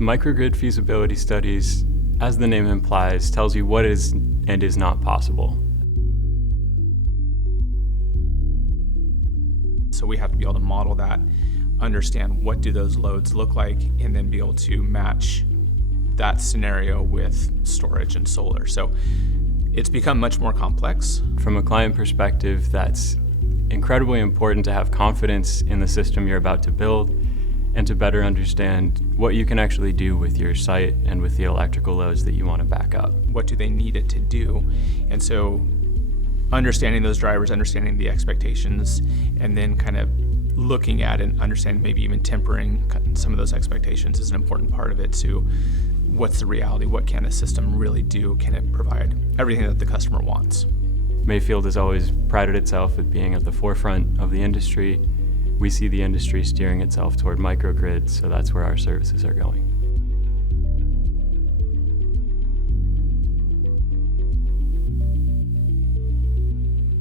Microgrid feasibility studies, as the name implies, tells you what is and is not possible. So we have to be able to model that, understand what do those loads look like, and then be able to match that scenario with storage and solar. So it's become much more complex. From a client perspective, that's incredibly important to have confidence in the system you're about to build and to better understand what you can actually do with your site and with the electrical loads that you want to back up. What do they need it to do? And so understanding those drivers, understanding the expectations, and then kind of looking at and understanding, maybe even tempering some of those expectations is an important part of it. So what's the reality? What can a system really do? Can it provide everything that the customer wants? Mayfield has always prided itself with being at the forefront of the industry. We see the industry steering itself toward microgrids, so that's where our services are going.